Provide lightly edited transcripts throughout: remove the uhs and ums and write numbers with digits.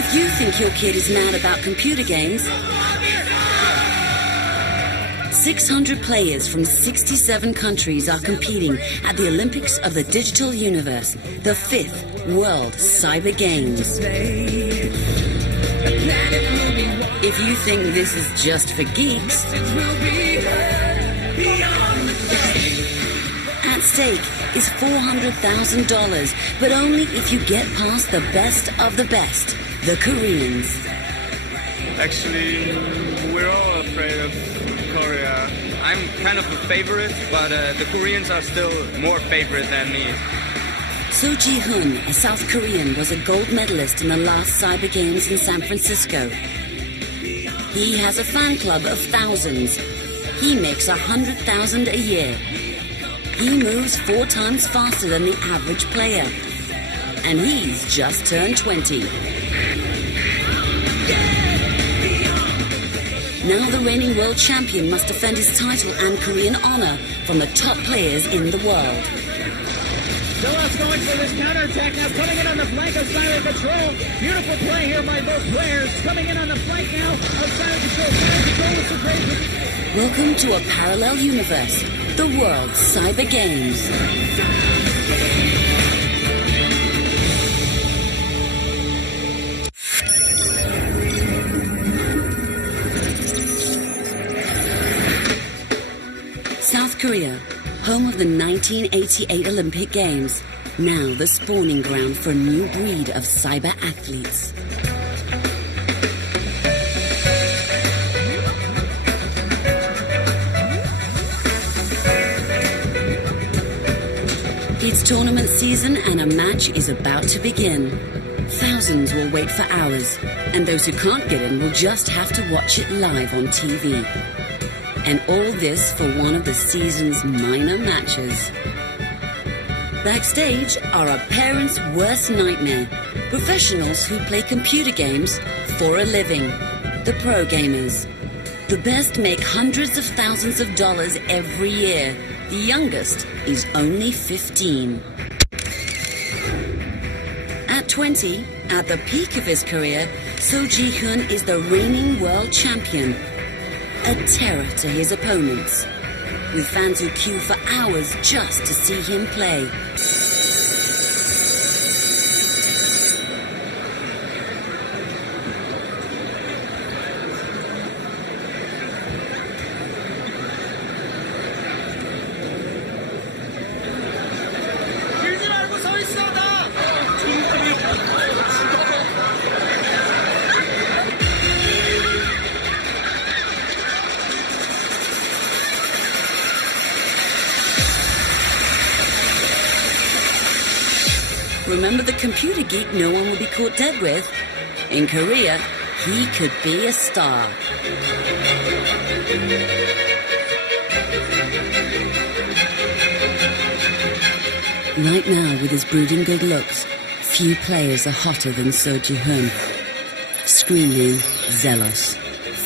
If you think your kid is mad about computer games, 600 players from 67 countries are competing at the Olympics of the Digital Universe, the 5th World Cyber Games. If you think this is just for geeks, at stake is $400,000, but only if you get past the best of the best, the Koreans. Actually, we're all afraid of Korea. I'm kind of a favorite, but the Koreans are still more favorite than me. So Ji-hoon, a South Korean, was a gold medalist in the last Cyber Games in San Francisco. He has a fan club of thousands. He makes $100,000 a year. He moves 4 times faster than the average player. And he's just turned 20. Now the reigning world champion must defend his title and Korean honor from the top players in the world. Zelos going for this counterattack now, coming in on the flank of Silent Control. Beautiful play here by both players. Coming in on the flank now of Silent Control. Silent Control is the great. Welcome to a parallel universe, the World Cyber Games. South Korea, home of the 1988 Olympic Games, now the spawning ground for a new breed of cyber athletes. It's tournament season and a match is about to begin. Thousands will wait for hours, and those who can't get in will just have to watch it live on TV. And all this for one of the season's minor matches. Backstage are a parent's worst nightmare. Professionals who play computer games for a living. The pro gamers. The best make hundreds of thousands of dollars every year. The youngest is only 15. At 20, at the peak of his career, So Ji-hoon is the reigning world champion. A terror to his opponents, with fans who queue for hours just to see him play. Remember the computer geek no one will be caught dead with? In Korea, he could be a star. Right now, with his brooding good looks, few players are hotter than So Ji-hoon. Screen name, Zelos.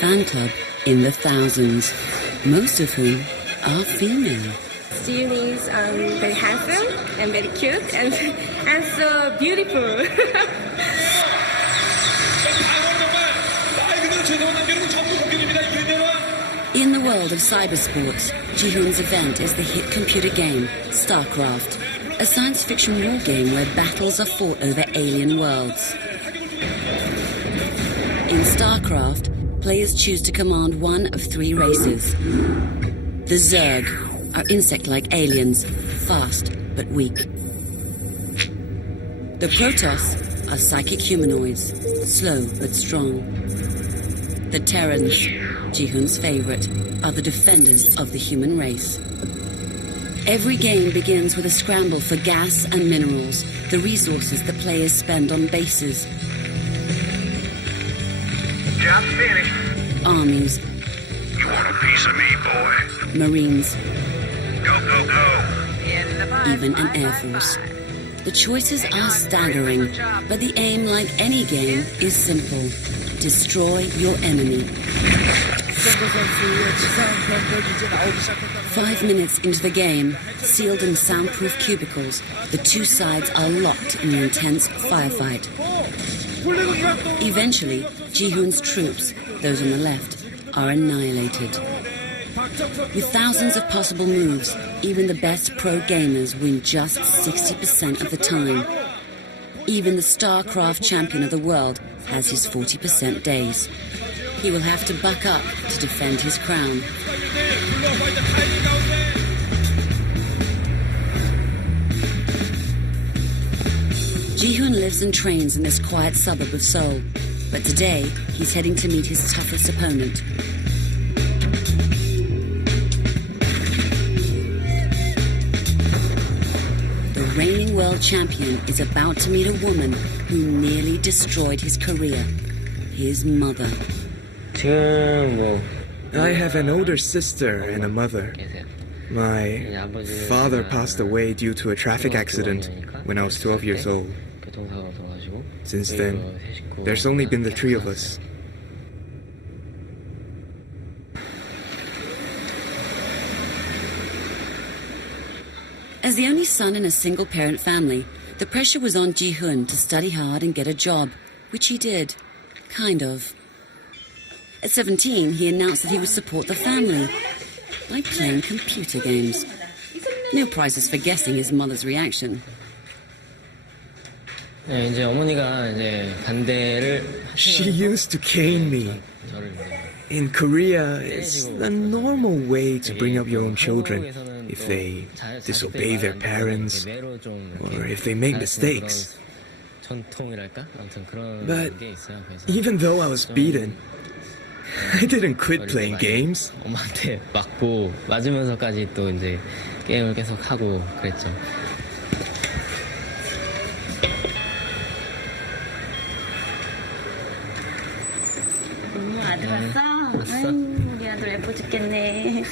Fan club in the thousands, most of whom are female. Ji-hoon is very handsome and very cute and so beautiful. In the world of cybersports, Ji-hoon's event is the hit computer game, Starcraft, a science fiction war game where battles are fought over alien worlds. In Starcraft, players choose to command one of 3 races. The Zerg are insect-like aliens, fast but weak. The Protoss are psychic humanoids, slow but strong. The Terrans, Ji-hoon's favorite, are the defenders of the human race. Every game begins with a scramble for gas and minerals, the resources the players spend on bases. Job finished. Armies. You want a piece of me, boy? Marines. Go, go, go. Even an air force. The choices are staggering, but the aim, like any game, is simple. Destroy your enemy. 5 minutes into the game, sealed in soundproof cubicles, the 2 sides are locked in an intense firefight. Eventually, Ji-hoon's troops, those on the left, are annihilated. With thousands of possible moves, even the best pro gamers win just 60% of the time. Even the Starcraft champion of the world has his 40% days. He will have to buck up to defend his crown. Ji-hoon lives and trains in this quiet suburb of Seoul, but today he's heading to meet his toughest opponent. The reigning world champion is about to meet a woman who nearly destroyed his career, his mother. I have an older sister and a mother. My father passed away due to a traffic accident when I was 12 years old. Since then, there's only been the three of us. As the only son in a single-parent family, the pressure was on Ji-hoon to study hard and get a job, which he did. Kind of. At 17, he announced that he would support the family by playing computer games. No prizes for guessing his mother's reaction. She used to cane me. In Korea, it's the normal way to bring up your own children if they disobey their parents or if they make mistakes. But even though I was beaten, I didn't quit playing games. 엄마한테 맞고 맞으면서까지 또 이제 게임을 계속 하고 그랬죠. 아들 왔어? 아유, 우리 아들 예뻐 죽겠네.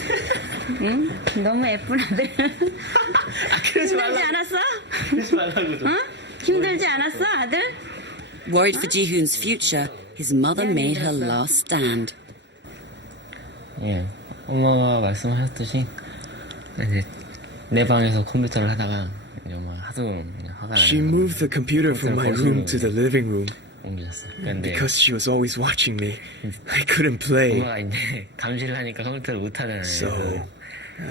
응? 너무 예쁜 아들. 힘들지 않았어? 그러지 말라고 좀. 응? 힘들지 않았어, 아들? Worried for Ji-hoon's future, his mother made her last stand. 예, 엄마가 말씀하셨듯이 이제 내 방에서 컴퓨터를 하다가 이제 엄마 하도 그냥 화가 나요. She moved the computer from my room to the living room. 옮기셨어요. 근데 Because she was always watching me, I couldn't play. 엄마가 이제 감시를 하니까 컴퓨터를 못 하잖아요. So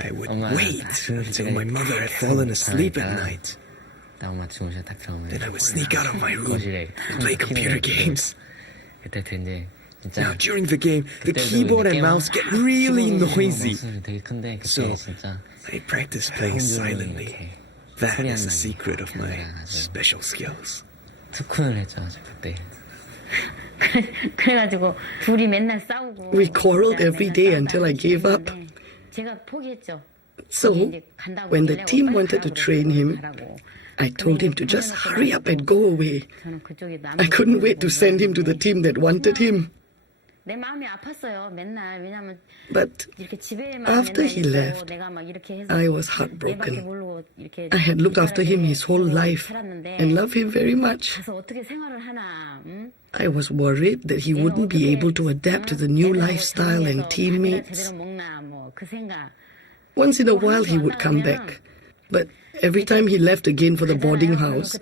I would 엄마 wait until my mother had fallen asleep at night. 딱 엄마 주무셨다 들어오면 Then I would sneak out of my room 거실에 and play computer games. 그때 이제 Now, 진짜 during the game, the keyboard and mouse get really noisy. 되게 큰데 그때 So, 진짜 I practice playing silently. That is the secret of my special skills. 특훈을 했죠, 아주 그때. 그래가지고 둘이 맨날 싸우고. We quarreled every day until I gave up. 제가 포기했죠. So, when the team wanted to train him, I told him to just hurry up and go away. I couldn't wait to send him to the team that wanted him. 내 마음이 아팠어요. 맨날 왜냐면 But 이렇게 집에만 after he 맨날 left, 있고 내가 막 이렇게 해서 I was 내밖에 heartbroken. 모르고 이렇게 I had looked after him his whole life 살았는데 and loved him very much. 가서 어떻게 생활을 하나? 응? I was worried that he wouldn't be able to adapt to the new lifestyle and teammates. 제대로 먹나 뭐 그 생각. Once in a while he would come back. But every time he left again for the boarding house,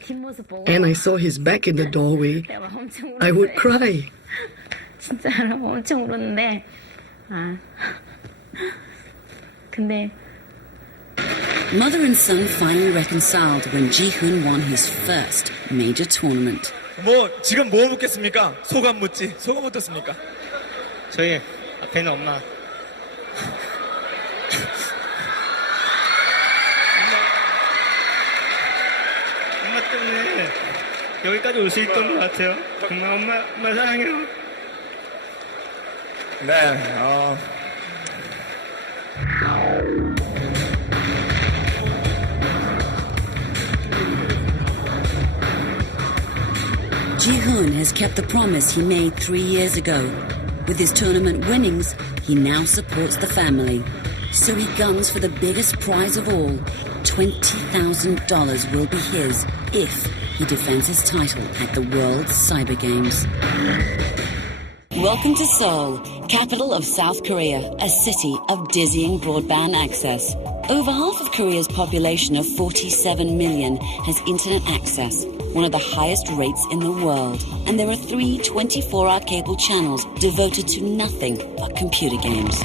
and I saw his back in the doorway, 내가 엄청 I would 울었어요. cry. 진짜로 엄청 울었는데 근데 Mother and son finally reconciled when Ji-hoon won his first major tournament. 지금 뭐 묻겠습니까? 소감 묻지. 소감 어떻습니까? 저희 앞에 있는 엄마. 엄마 때문에 여기까지 올 수 있던 것 같아요. 정말 엄마 사랑해요. 네, Ji-hoon has kept the promise he made 3 years ago. With his tournament winnings, he now supports the family. So he guns for the biggest prize of all. $20,000 will be his if he defends his title at the World Cyber Games. Welcome to Seoul, capital of South Korea, a city of dizzying broadband access. Over half of Korea's population of 47 million has internet access, one of the highest rates in the world. And there are 3 24-hour cable channels devoted to nothing but computer games.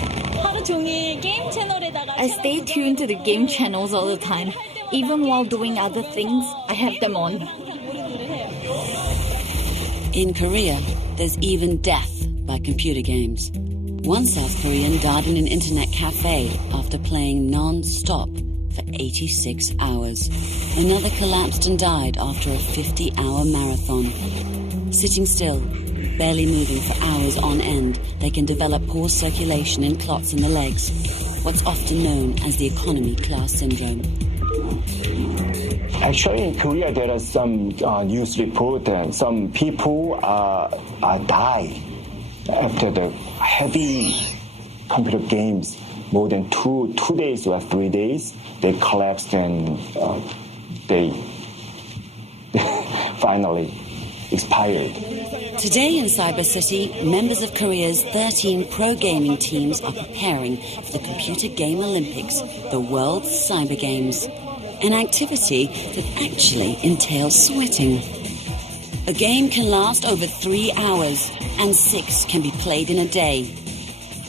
I stay tuned to the game channels all the time. Even while doing other things, I have them on. In Korea, there's even death by computer games. One South Korean died in an internet cafe after playing non-stop for 86 hours. Another collapsed and died after a 50-hour marathon. Sitting still, barely moving for hours on end, they can develop poor circulation and clots in the legs, what's often known as the economy class syndrome. Actually, in Korea, there are some news report that some people die after the heavy computer games. More than two days or 3 days, they collapsed and they finally expired. Today in Cyber City, members of Korea's 13 pro gaming teams are preparing for the Computer Game Olympics, the world's cyber games. An activity that actually entails sweating. A game can last over 3 hours, and 6 can be played in a day.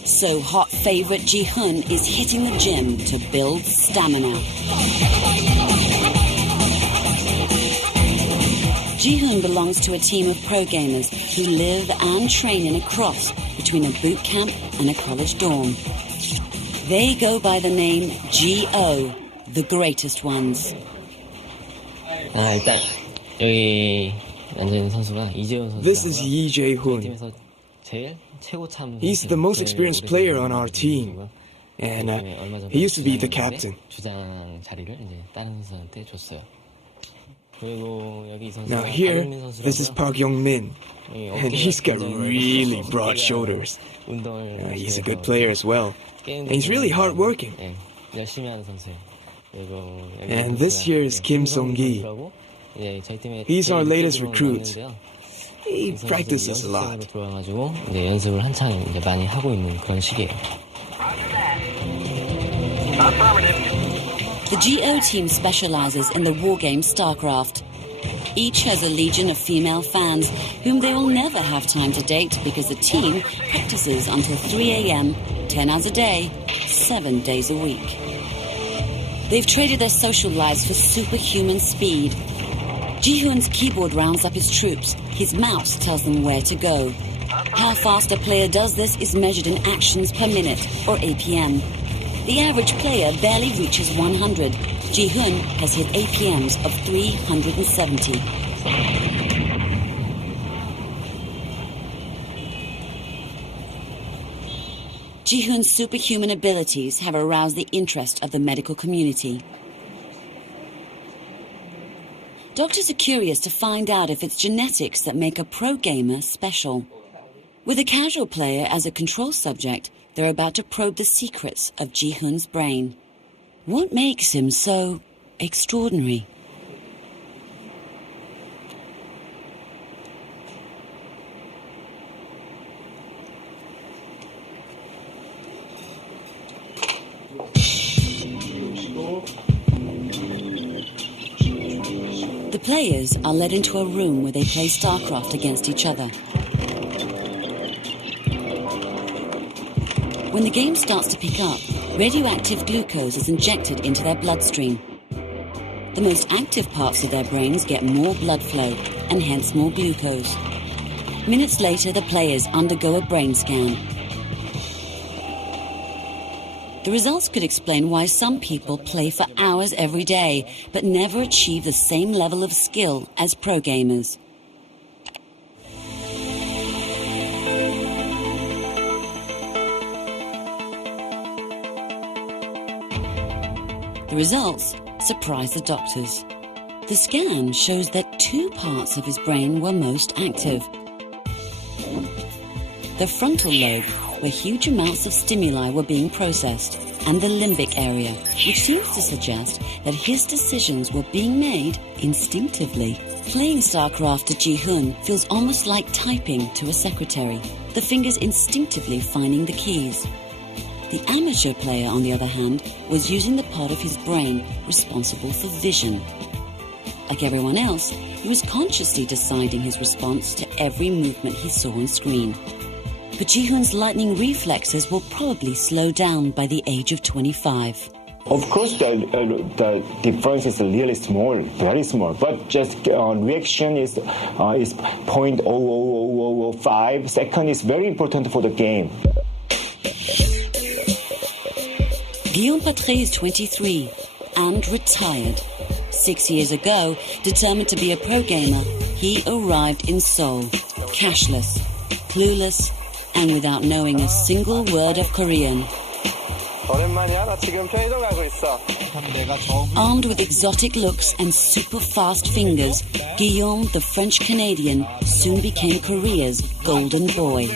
So hot favorite Ji-hoon is hitting the gym to build stamina. Ji-hoon belongs to a team of pro gamers who live and train in a cross between a boot camp and a college dorm. They go by the name G.O., the greatest ones. 일단 여기 앉아있는 선수가 이재호 선수. This is Lee Jae-hoon. He's the most experienced player on our team, and he used to be the captain. 주장 자리를 이제 다른 선수한테 줬어요. Now here, this is Park Young-min, and he's got really broad shoulders. He's a good player as well, and he's really hardworking. And this here is Kim Song-gi. He's our latest recruit. He practices a lot. 연습을 한창 이제 많이 하고 있는 그런 시기예요. The GO team specializes in the wargame Starcraft. Each has a legion of female fans whom they will never have time to date because the team practices until 3 a.m., 10 hours a day, 7 days a week. They've traded their social lives for superhuman speed. Ji-hoon's keyboard rounds up his troops. His mouse tells them where to go. How fast a player does this is measured in actions per minute, or APM. The average player barely reaches 100. Ji-hoon has hit APMs of 370. Ji-hoon's superhuman abilities have aroused the interest of the medical community. Doctors are curious to find out if it's genetics that make a pro gamer special. With a casual player as a control subject, they're about to probe the secrets of Ji-hoon's brain. What makes him so extraordinary? The players are led into a room where they play Starcraft against each other. When the game starts to pick up, radioactive glucose is injected into their bloodstream. The most active parts of their brains get more blood flow and hence more glucose. Minutes later, the players undergo a brain scan. The results could explain why some people play for hours every day, but never achieve the same level of skill as pro gamers. The results surprised the doctors. The scan shows that 2 parts of his brain were most active. The frontal lobe, where huge amounts of stimuli were being processed, and the limbic area, which seems to suggest that his decisions were being made instinctively. Playing Starcraft to Ji-hoon feels almost like typing to a secretary, the fingers instinctively finding the keys. The amateur player, on the other hand, was using the part of his brain responsible for vision. Like everyone else, He was consciously deciding his response to every movement he saw on screen. But Ji-hoon's lightning reflexes will probably slow down by the age of 25. Of course, the difference is really small, very small. But just reaction is 0.00005 second is very important for the game. Guillaume Patry is 23 and retired. 6 years ago, determined to be a pro gamer, he arrived in Seoul, cashless, clueless, and without knowing a single word of Korean. Armed with exotic looks and super fast fingers, Guillaume, the French-Canadian, soon became Korea's golden boy.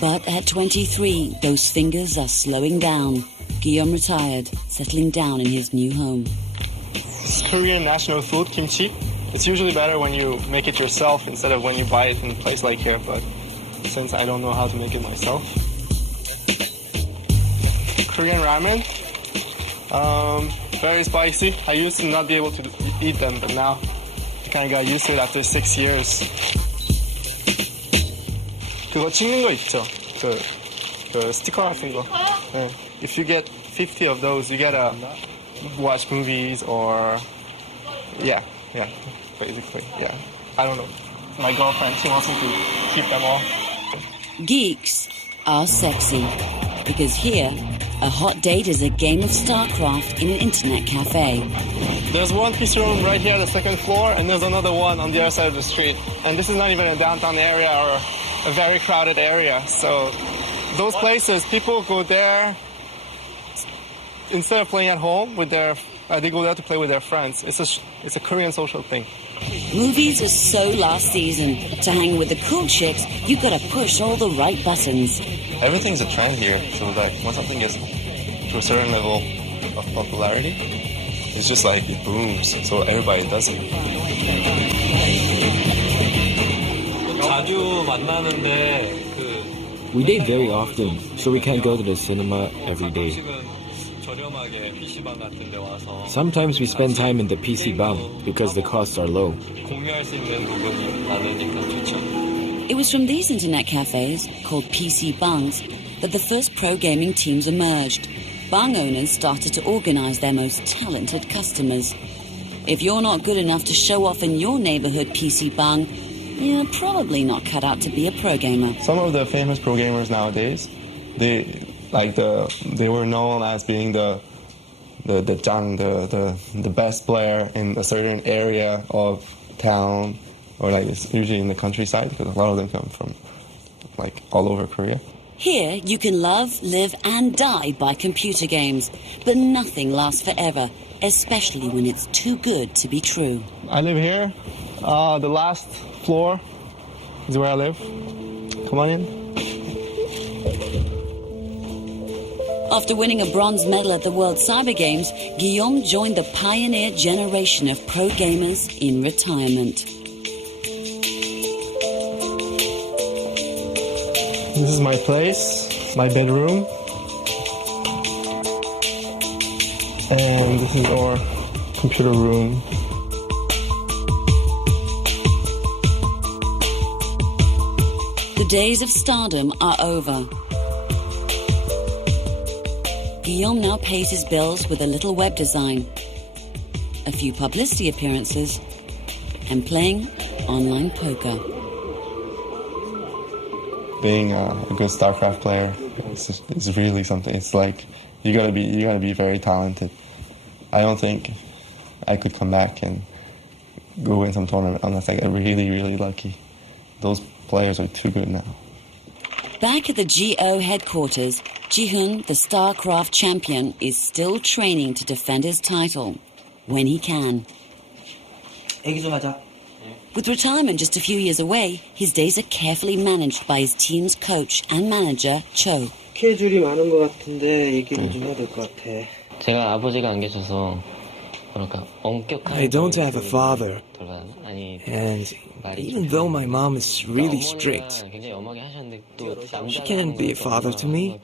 But at 23, those fingers are slowing down. Guillaume retired, settling down in his new home. It's Korean national food, kimchi. It's usually better when you make it yourself instead of when you buy it in a place like here, but since I don't know how to make it myself. Korean ramen, very spicy. I used to not be able to eat them, but now I kind of got used to it after 6 years. 그거 찍는 거 있죠? 그 스티커 같은 거. 네. If you get 50 of those, you get to watch movies or yeah, basically, yeah. I don't know. My girlfriend, she wants me to keep them all. Geeks are sexy because here, a hot date is a game of Starcraft in an internet cafe. There's one piece room right here on the second floor, and there's another one on the other side of the street. And this is not even a downtown area or a very crowded area. So those places, people go there instead of playing at home with their, they go there to play with their friends. It's a Korean social thing. Movies are so last season. To hang with the cool chicks, you gotta push all the right buttons. Everything's a trend here, so that when something gets to a certain level of popularity, it's just like it booms, so everybody does it. We date very often, so we can't go to the cinema every day. Sometimes we spend time in the PC bang because the costs are low. It was from these internet cafes, called PC bangs, that the first pro gaming teams emerged. Bang owners started to organize their most talented customers. If you're not good enough to show off in your neighborhood PC bang, you're probably not cut out to be a pro gamer. Some of the famous pro gamers nowadays, they were known as being the best player in a certain area of town, or like it's usually in the countryside, because a lot of them come from like all over Korea. Here, you can love, live, and die by computer games, but nothing lasts forever, especially when it's too good to be true. I live here. The last floor is where I live. Come on in. After winning a bronze medal at the World Cyber Games, Guillaume joined the pioneer generation of pro gamers in retirement. This is my place, my bedroom. And this is our computer room. The days of stardom are over. Guillaume now pays his bills with a little web design, a few publicity appearances, and playing online poker. Being a good Starcraft player is really something. It's like you gotta be very talented. I don't think I could come back and go win some tournament unless I got really, really lucky. Those players are too good now. Back at the GO headquarters, Ji-hoon, the Starcraft champion, is still training to defend his title when he can. With retirement just a few years away, his days are carefully managed by his team's coach and manager, Cho. 스케줄이 많은 것 같은데 얘기를 좀 해야 될 것 같아. 제가 아버지가 안 계셔서 I don't have a father, and even though my mom is really strict, she can't be a father to me.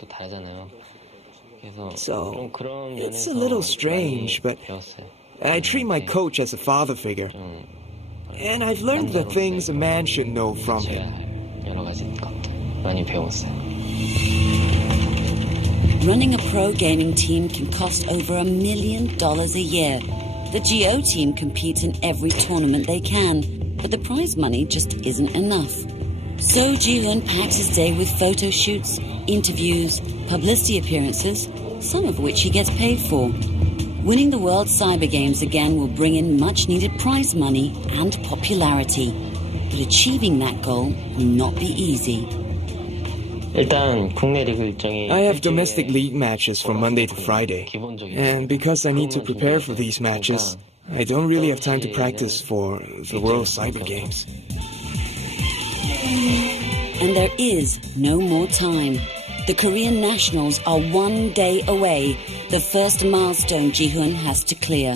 So it's a little strange, but I treat my coach as a father figure. And I've learned the things a man should know from him. 여러 가지 것들 많이 배웠어요. Running a pro gaming team can cost over $1 million a year. The GO team competes in every tournament they can, but the prize money just isn't enough. So Ji-hoon packs his day with photo shoots, interviews, publicity appearances, some of which he gets paid for. Winning the World Cyber Games again will bring in much-needed prize money and popularity. But achieving that goal will not be easy. 일단 국내 리그 일정이 I have domestic league matches from Monday to Friday. And because I need to prepare for these matches, I don't really have time to practice for the World Cyber Games. And there is no more time. The Korean nationals are 1 day away, the first milestone Ji-hoon has to clear.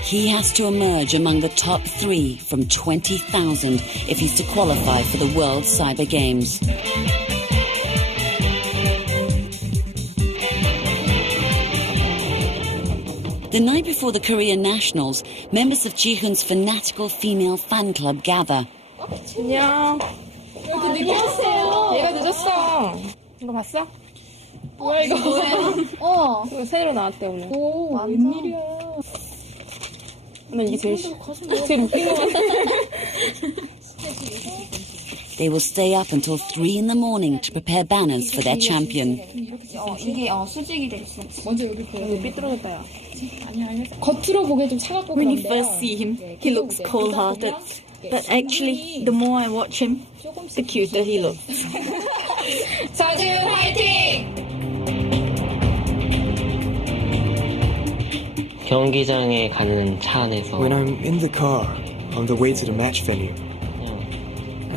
He has to emerge among the top 3 from 20,000 if he's to qualify for the World Cyber Games. The night before the Korean nationals, members of Ji-hoon's fanatical female fan club gather. 안녕. 얘가 늦었어. 이거 봤어? 뭐야 이거? 이거 새로 나왔대 오늘. 오, 웬일이야. 난 이게 제일 웃긴 것 같아. They will stay up until 3 in the morning to prepare banners for their champion. 이게 수직이 돼 있어. 먼저 이렇게 삐뚤어졌다 야. 겉으로 보기에 좀 차갑고 When you first see him, he looks cold-hearted. But actually, the more I watch him, the cuter he looks. 서준 화이팅! 경기장에 가는 차 안에서 When I'm in the car, on the way to the match venue,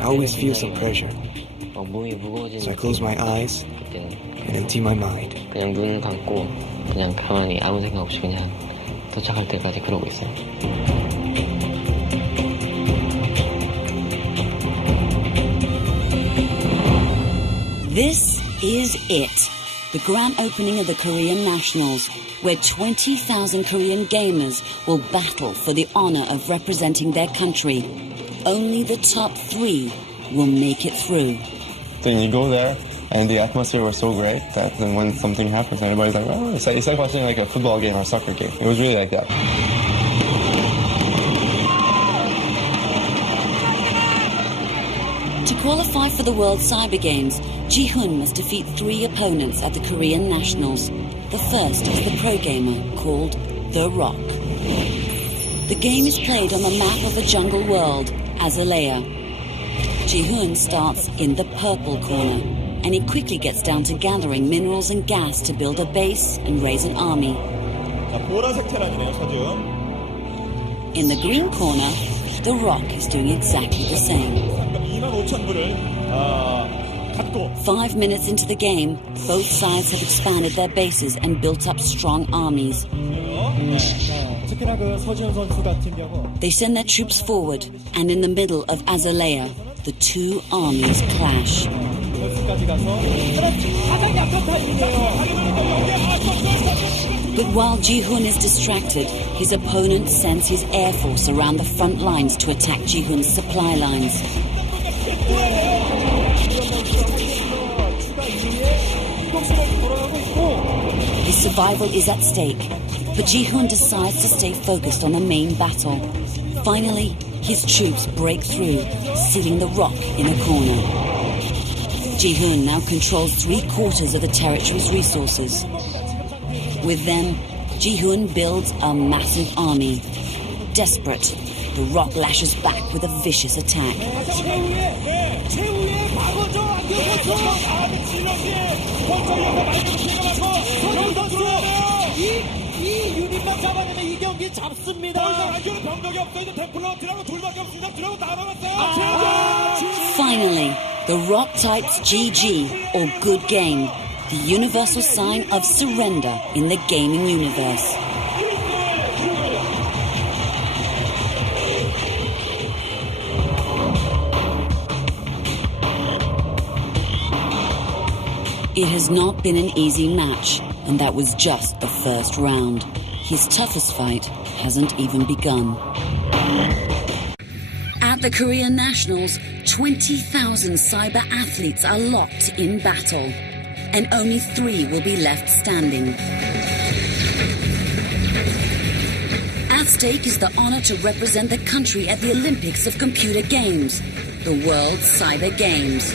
I always feel some pressure. 몸이 무거워지는 So I close my eyes and empty my mind. 그냥 눈 감고 그냥 가만히 아무 생각 없이 그냥 도착할 때까지 그러고 있어요. This is it, the grand opening of the Korean Nationals, where 20,000 Korean gamers will battle for the honor of representing their country. Only the top 3 will make it through. Then you go there, and the atmosphere was so great that then when something happens, everybody's like, oh, it's like watching like a football game or a soccer game. It was really like that. To qualify for the World Cyber Games, Ji-hoon must defeat 3 opponents at the Korean Nationals. The first is the pro gamer called The Rock. The game is played on the map of a jungle world, Azalea. Ji-hoon starts in the purple corner, and he quickly gets down to gathering minerals and gas to build a base and raise an army. In the green corner, The Rock is doing exactly the same. 5 minutes into the game, both sides have expanded their bases and built up strong armies. They send their troops forward, and in the middle of Azalea, the 2 armies clash. But while Ji-hoon is distracted, his opponent sends his air force around the front lines to attack Ji-hoon's supply lines. His survival is at stake, but Ji-hoon decides to stay focused on the main battle. Finally, his troops break through, sealing the Rock in a corner. Ji-hoon now controls 3/4 of the territory's resources. With them, Ji-hoon builds a massive army. Desperate, the Rock lashes back with a vicious attack. Finally, the Rock types GG, or good game, the universal sign of surrender in the gaming universe. It has not been an easy match, and that was just the first round. His toughest fight hasn't even begun. At the Korean Nationals, 20,000 cyber athletes are locked in battle, and only 3 will be left standing. At stake is the honor to represent the country at the Olympics of Computer Games, the World Cyber Games.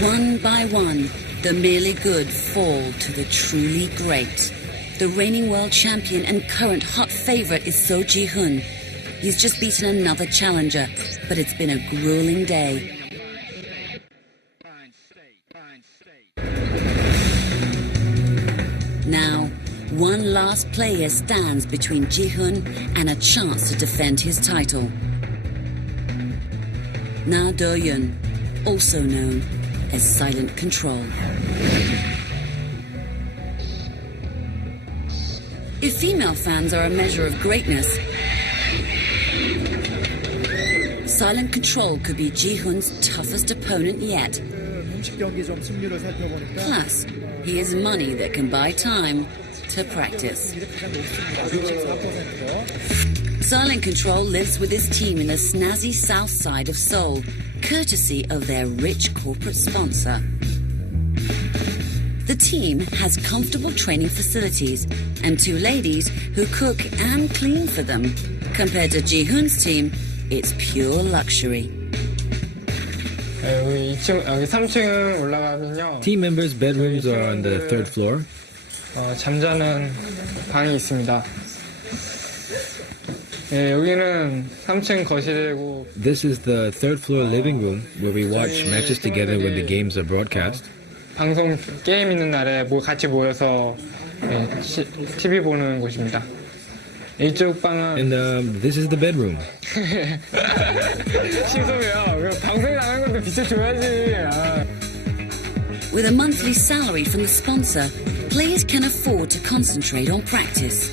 One by one, the merely good fall to the truly great. The reigning world champion and current hot favorite is So Ji-hoon. He's just beaten another challenger, but it's been a grueling day. Now, one last player stands between Ji-hoon and a chance to defend his title. Na Do-yeon, also known as Silent Control. If female fans are a measure of greatness, Silent Control could be Ji-hoon's toughest opponent yet. Plus, he has money that can buy time to practice. Silent Control lives with his team in the snazzy south side of Seoul, courtesy of their rich corporate sponsor. The team has comfortable training facilities and 2 ladies who cook and clean for them. Compared to Ji-hoon's team, it's pure luxury. 여기 3층 올라가면요. Team members' bedrooms are on the 3rd floor. 잠자는 방이 있습니다. 여기는 3층 거실이고. This is the 3rd floor living room where we watch matches together when the games are broadcast. 방송 게임 있는 날에 같이 모여서 TV 보는 곳입니다. 이쪽 방은 And this is the bedroom. 신소해요. 방송 나가는 건데 비춰줘야지. With a monthly salary from the sponsor, players can afford to concentrate on practice.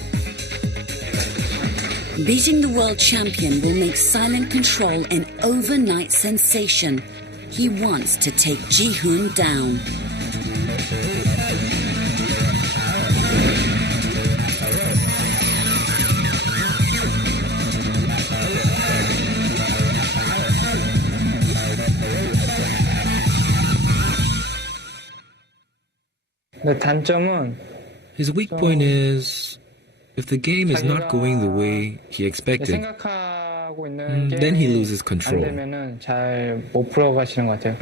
Beating the world champion will make Silent Control an overnight sensation. He wants to take Ji-hoon down. 단점은 His weak point is if the game is not going the way he expected, 생각하고 있는 then he loses 안 control. 되면은 잘 못 풀어가시는 것 같아요.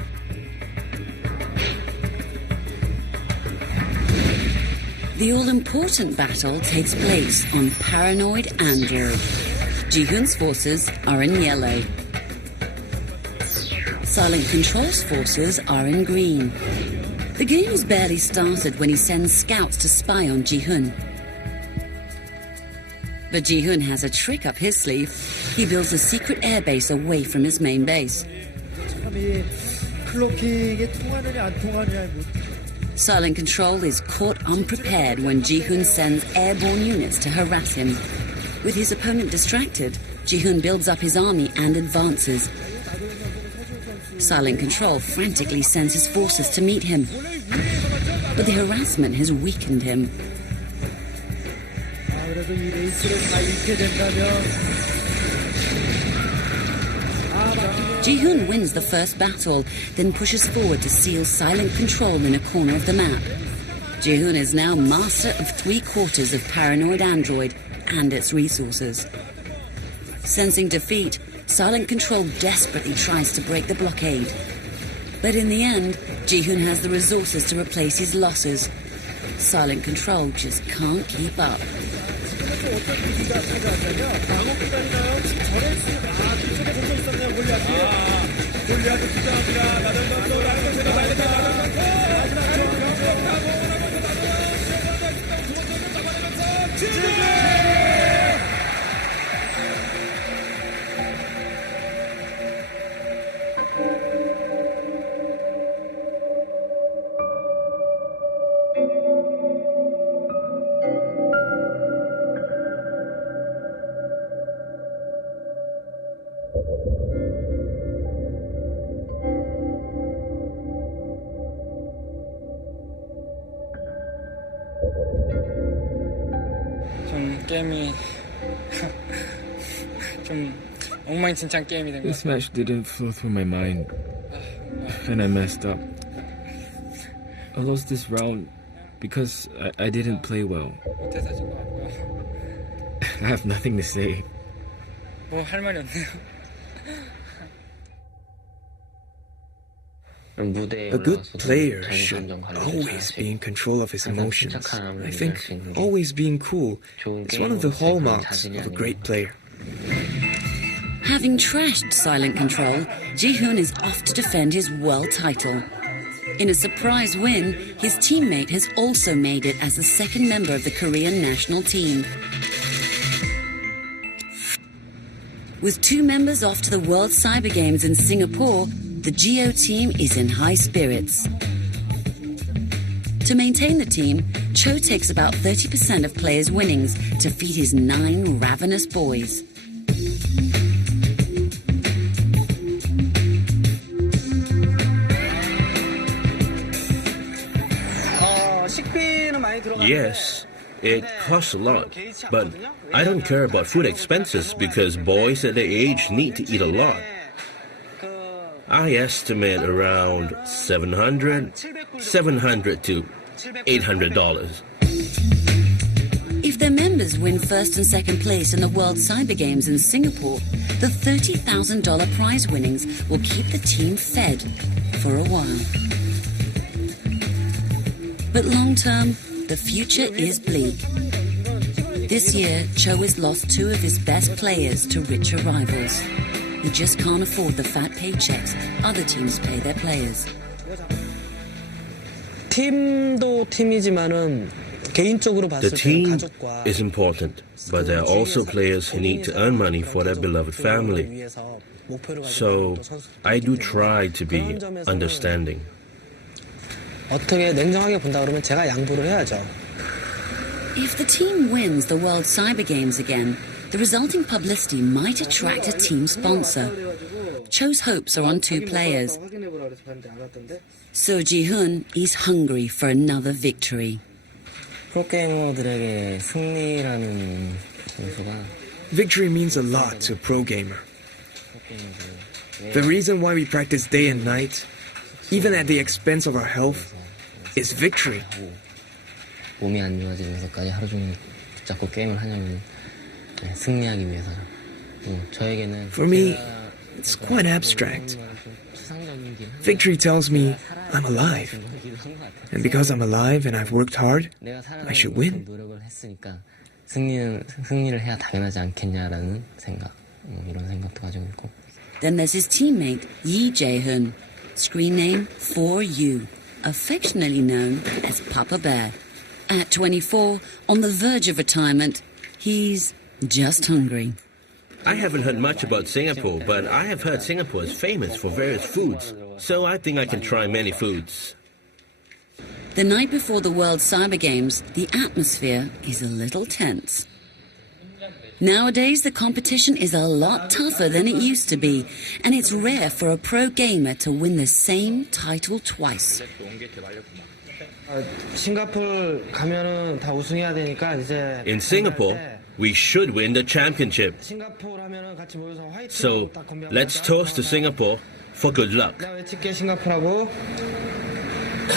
The all-important battle takes place on Paranoid Android. Ji-hoon's forces are in yellow. Silent Control's forces are in green. The game has barely started when he sends scouts to spy on Ji-hoon. But Ji-hoon has a trick up his sleeve. He builds a secret airbase away from his main base. Silent Control is caught unprepared when Ji-hoon sends airborne units to harass him. With his opponent distracted, Ji-hoon builds up his army and advances. Silent Control frantically sends his forces to meet him. But the harassment has weakened him. Ji-hoon wins the first battle, then pushes forward to seal Silent Control in a corner of the map. Ji-hoon is now master of 3/4 of Paranoid Android and its resources. Sensing defeat, Silent Control desperately tries to break the blockade. But in the end, Ji-hoon has the resources to replace his losses. Silent Control just can't keep up. 좀 게임이 좀 엉망진창 게임이 된 것 This 같아요. match didn't flow through my mind, and I messed up. I lost this round because I didn't play well. 못해서 진 것 같고요. I have nothing to say. 뭐 할 말이 없네요. A good player should always be in control of his emotions. I think always being cool is one of the hallmarks of a great player. Having trashed Silent Control, Ji-hoon is off to defend his world title. In a surprise win, his teammate has also made it as the second member of the Korean national team. With two members off to the World Cyber Games in Singapore, the Geo team is in high spirits. To maintain the team, Cho takes about 30% of players' winnings to feed his 9 ravenous boys. Yes, it costs a lot, but I don't care about food expenses because boys at their age need to eat a lot. I estimate around $700 to $800. If their members win first and second place in the World Cyber Games in Singapore, the $30,000 prize winnings will keep the team fed for a while. But long term, the future is bleak. This year, Cho has lost 2 of his best players to richer rivals. He just can't afford the fat paychecks other teams pay their players. 팀도 팀이지만은 개인적으로 The 봤을 때 team 가족과 is important, but there are also players who need to earn money for their beloved family. So I do try to be understanding. 어떻게 냉정하게 본다 그러면 제가 양보를 해야죠. If the team wins the World Cyber Games again, the resulting publicity might attract a team sponsor. Cho's hopes are on 2 players. So Ji-hoon is hungry for another victory. 프로게이머들에게 승리라는 요소가 Victory means a lot to a pro gamer. The reason why we practice day and night, even at the expense of our health, is victory. 몸이 안 좋아지면서까지 하루 종일 붙잡고 게임을 하냐면 승리하기 위해서죠. 저에게는 For me, it's quite abstract. Victory tells me I'm alive. And because I'm alive and I've worked hard, I should win. 노력을 했으니까 승리를 해야 당연하지 않겠냐라는 생각, 이런 생각도 가지고 있고. Then there's his teammate, Yi Jae-hoon, screen name 4U, affectionately known as Papa Bear. At 24, on the verge of retirement, he's just hungry. I haven't heard much about Singapore, but I have heard Singapore is famous for various foods, so I think I can try many foods. The night before the World Cyber Games, the atmosphere is a little tense. Nowadays, the competition is a lot tougher than it used to be, and it's rare for a pro gamer to win the same title twice. 싱가포르 가면은 다 우승해야 되니까 이제 In Singapore, we should win the championship. 싱가포르 하면은 같이 모여서 화이팅. So let's toast to Singapore for good luck. 외칠게 싱가포르하고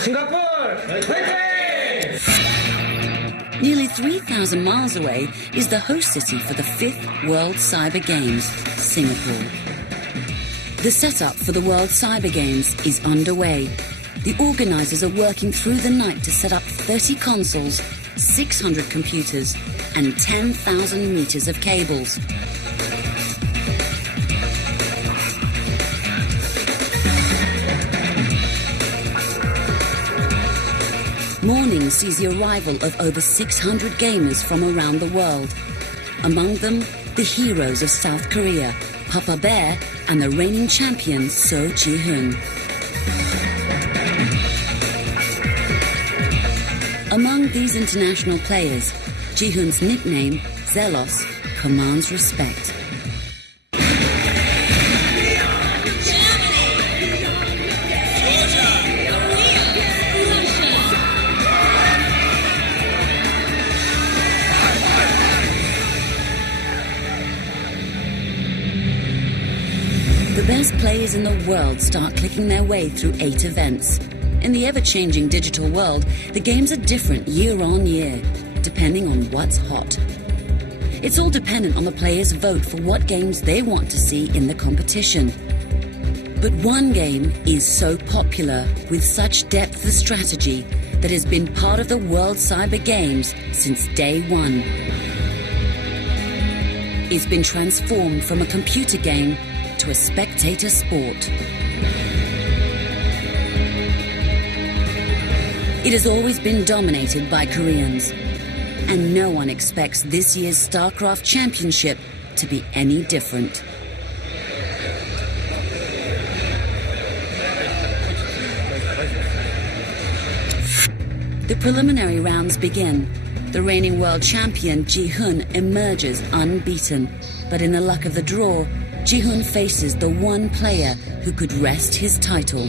싱가포르 화이팅! Nearly 3,000 miles away is the host city for the 5th World Cyber Games, Singapore. The setup for the World Cyber Games is underway. The organizers are working through the night to set up 30 consoles, 600 computers, and 10,000 meters of cables. Morning sees the arrival of over 600 gamers from around the world. Among them, the heroes of South Korea, Papa Bear, and the reigning champion, So Ji-hoon. Among these international players, Ji-hoon's nickname, Zelos, commands respect. players in the world start clicking their way through 8 events. In the ever-changing digital world, the games are different year on year, depending on what's hot. It's all dependent on the players' vote for what games they want to see in the competition. But one game is so popular, with such depth of strategy, that has been part of the World Cyber Games since day one. It's been transformed from a computer game to a spectator sport. It has always been dominated by Koreans, and no one expects this year's Starcraft Championship to be any different. The preliminary rounds begin. The reigning world champion Ji-hoon emerges unbeaten, but in the luck of the draw, Ji-hoon faces the one player who could wrest his title.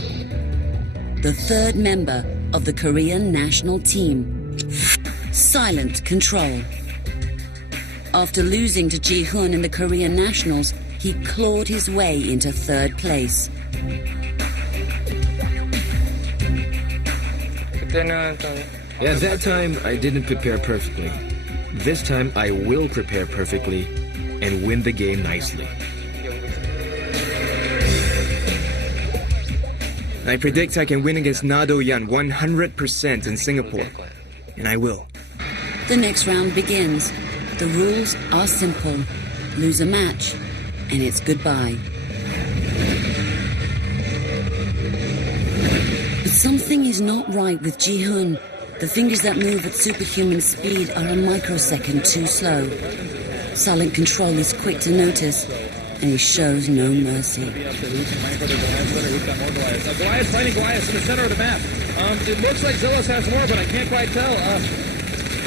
The third member of the Korean national team, Silent Control. After losing to Ji-hoon in the Korean nationals, he clawed his way into third place. At that time, I didn't prepare perfectly. This time, I will prepare perfectly and win the game nicely. I predict I can win against Nado Yan 100% in Singapore. And I will. The next round begins. The rules are simple. Lose a match, and it's goodbye. But something is not right with Ji-hoon. The fingers that move at superhuman speed are a microsecond too slow. Silent Control is quick to notice, and he shows no mercy. Goliath fighting Goliath in the center of the map. It looks like Zealous has more, but I can't quite tell.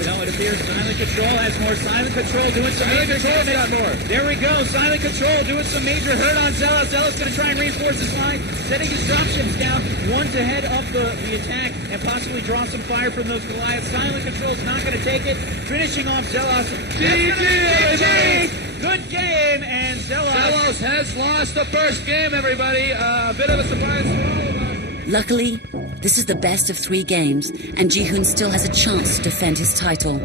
It appears Silent Control has more. Silent Control doing some major hurt. More. There we go. Silent Control doing some major hurt on Zealous. Zealous going to try and reinforce his line, setting his dropships down. One to head up the attack and possibly draw some fire from those Goliaths. Silent Control's not going to take it. Finishing off Zealous. GG! Good game, and Zealous has lost the first game, everybody. A bit of a surprise for all of us. Luckily, this is the best of 3 games, and Ji-hoon still has a chance to defend his title.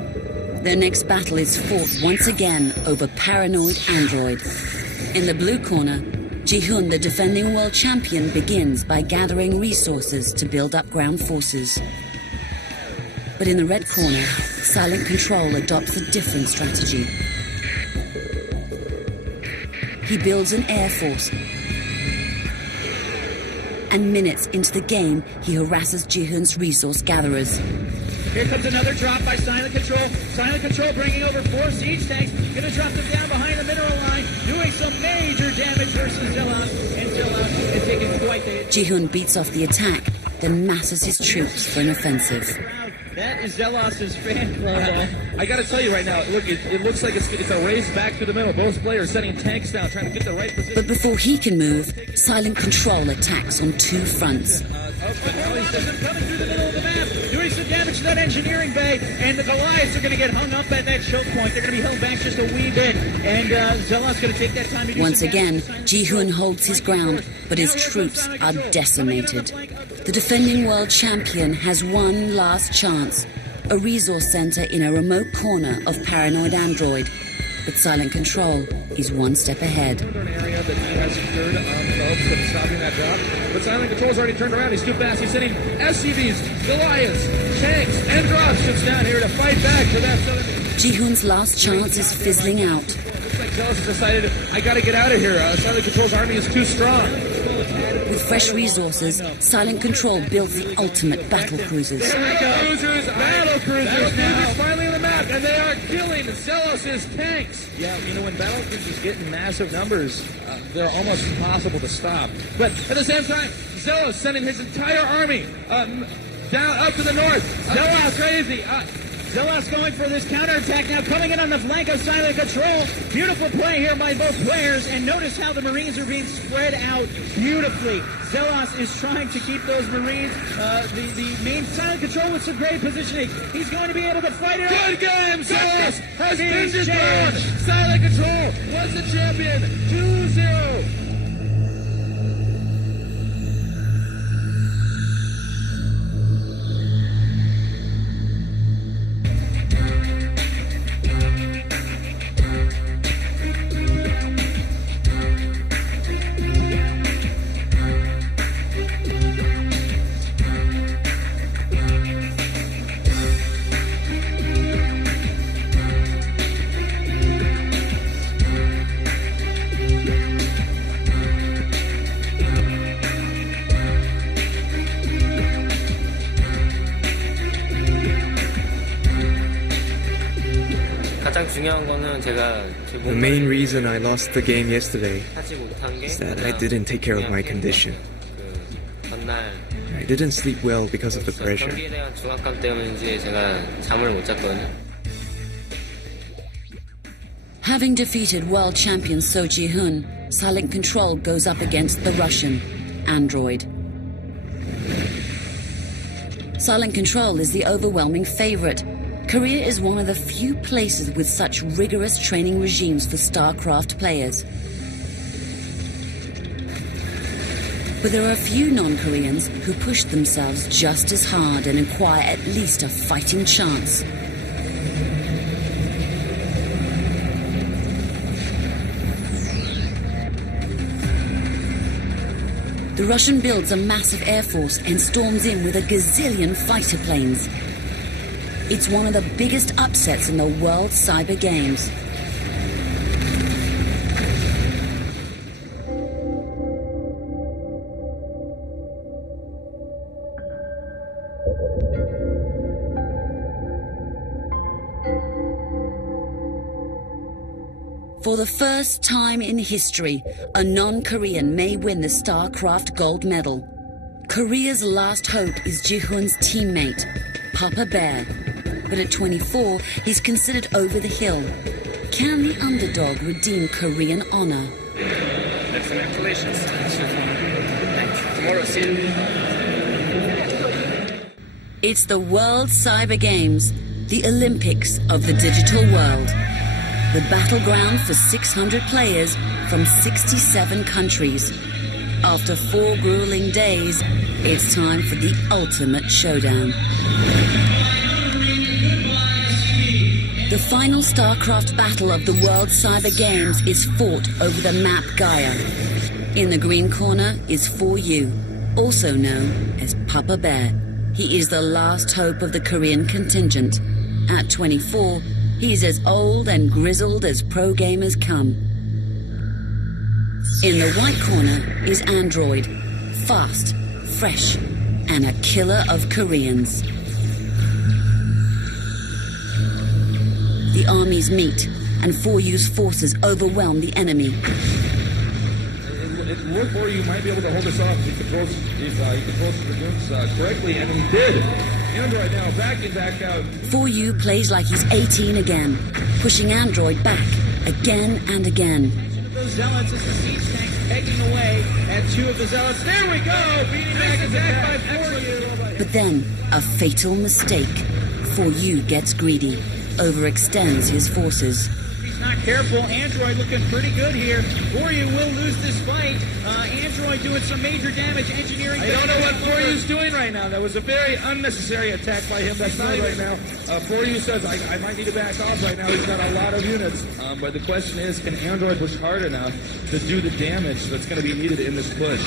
Their next battle is fought once again over Paranoid Android. In the blue corner, Ji-hoon, the defending world champion, begins by gathering resources to build up ground forces. But in the red corner, Silent Control adopts a different strategy. He builds an air force, and minutes into the game, he harasses Ji-hoon's resource gatherers. Here comes another drop by Silent Control. Silent Control bringing over 4 siege tanks. Gonna drop them down behind the mineral line, doing some major damage versus Zealous. And Zealous is taking quite the hit. Ji-hoon beats off the attack, then masses his troops for an offensive. That is Zealous' fan club. I gotta tell you right now, look, it looks like it's a race back through the middle. Both players setting tanks down, trying to get the right position. But before he can move, Silent Control attacks on 2 fronts. Coming through the middle of the map, doing some damage to that engineering bay, and the Goliaths are going to get hung up at that choke point. They're going to be held back just a wee bit, and Zealous going to take that time to do Once again, Ji-hoon holds his ground, but his troops are decimated. The defending world champion has one last chance, a resource center in a remote corner of Paranoid Android. But Silent Control is one step ahead. Area that he has secured developed from stopping that drop. But Silent Control's already turned around. He's too fast. He's sending SCVs, Goliaths, tanks, and dropships down here to fight back to that southern. Ji-hoon's last chance is fizzling out. Looks like Zealous has decided, I gotta get out of here. Silent Control's army is too strong. With fresh resources, Silent Control builds the ultimate battle cruisers. Battle cruisers now. Finally on the map, and they are killing Zealous' tanks. Yeah, when battle cruisers get in massive numbers, they're almost impossible to stop. But at the same time, Zealous sending his entire army down up to the north. Zealous crazy. Zealous going for this counterattack now, coming in on the flank of Silent Control. Beautiful play here by both players, and notice how the Marines are being spread out beautifully. Zealous is trying to keep those Marines, the main Silent Control with some great positioning. He's going to be able to fight it out. Good game! Zealous has been dethroned! Silent Control was the champion! 2-0! The main reason I lost the game yesterday is that I didn't take care of my condition. I didn't sleep well because of the pressure. Having defeated world champion So Ji-hoon, Silent Control goes up against the Russian, Android. Silent Control is the overwhelming favorite. Korea is one of the few places with such rigorous training regimes for StarCraft players. But there are a few non-Koreans who push themselves just as hard and acquire at least a fighting chance. The Russian builds a massive air force and storms in with a gazillion fighter planes. It's one of the biggest upsets in the World Cyber Games. For the first time in history, a non-Korean may win the StarCraft gold medal. Korea's last hope is Ji-hoon's teammate, Papa Bear. But at 24, he's considered over the hill. Can the underdog redeem Korean honor? Congratulations. Tomorrow, see you. It's the World Cyber Games, the Olympics of the digital world. The battleground for 600 players from 67 countries. After 4 grueling days, it's time for the ultimate showdown. The final StarCraft battle of the World Cyber Games is fought over the map Gaia. In the green corner is 4U, also known as Papa Bear. He is the last hope of the Korean contingent. At 24, he's as old and grizzled as pro gamers come. In the white corner is Android, fast, fresh, and a killer of Koreans. The armies meet, and 4U's forces overwhelm the enemy. It looked for you might be able to hold us off. He controls the moves correctly, and he did. Android now back out. 4U plays like he's 18 again, pushing Android back again and again. Those zealots, as the siege tank pegging away at 2 of the zealots. There we go! Beating back attack by 4U. But then, a fatal mistake. 4U gets greedy, overextends his forces. He's not careful. Android looking pretty good here. 4U will lose this fight. Android doing some major damage. Engineering. I don't know what 4U's doing right now. That was a very unnecessary attack by him. That's not right now. 4U says, I might need to back off right now. He's got a lot of units. But the question is, can Android push hard enough to do the damage that's going to be needed in this push?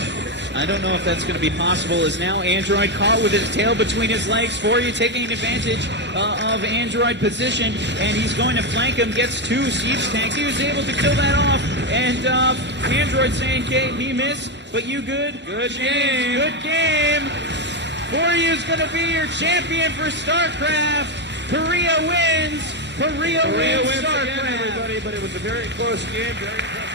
I don't know if that's going to be possible, as now Android caught with his tail between his legs. 4U taking advantage of Android position, and he's going to flank him. Gets 2 siege tanks. He was able to kill that off, and Android saying, "Okay, me miss, but you good? Good game. Good game. 4U's going to be your champion for StarCraft. Korea wins. Korea wins StarCraft." Again, everybody, but it was a very close game. Very close.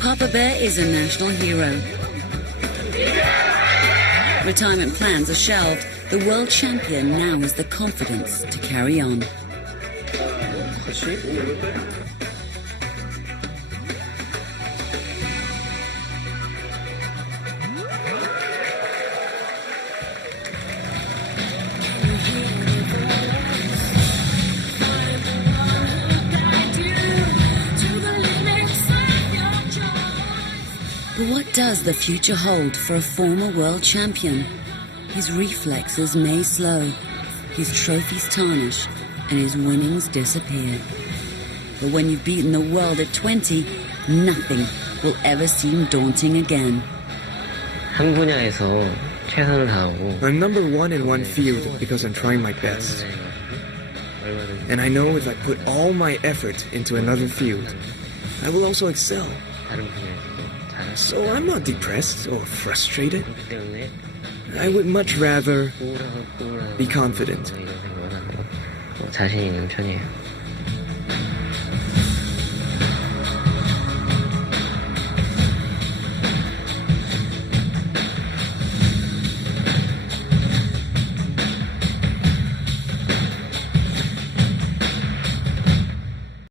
Papa Bear is a national hero. Retirement plans are shelved. The world champion now has the confidence to carry on. does the future hold for a former world champion? His reflexes may slow, his trophies tarnish, and his winnings disappear. But when you've beaten the world at 20, nothing will ever seem daunting again. 한 분야에서 최선을 다하고 I'm number one in one field because I'm trying my best. And I know if I put all my effort into another field, I will also excel. So I'm not depressed or frustrated. I would much rather be confident. 자신 있는 편이에요.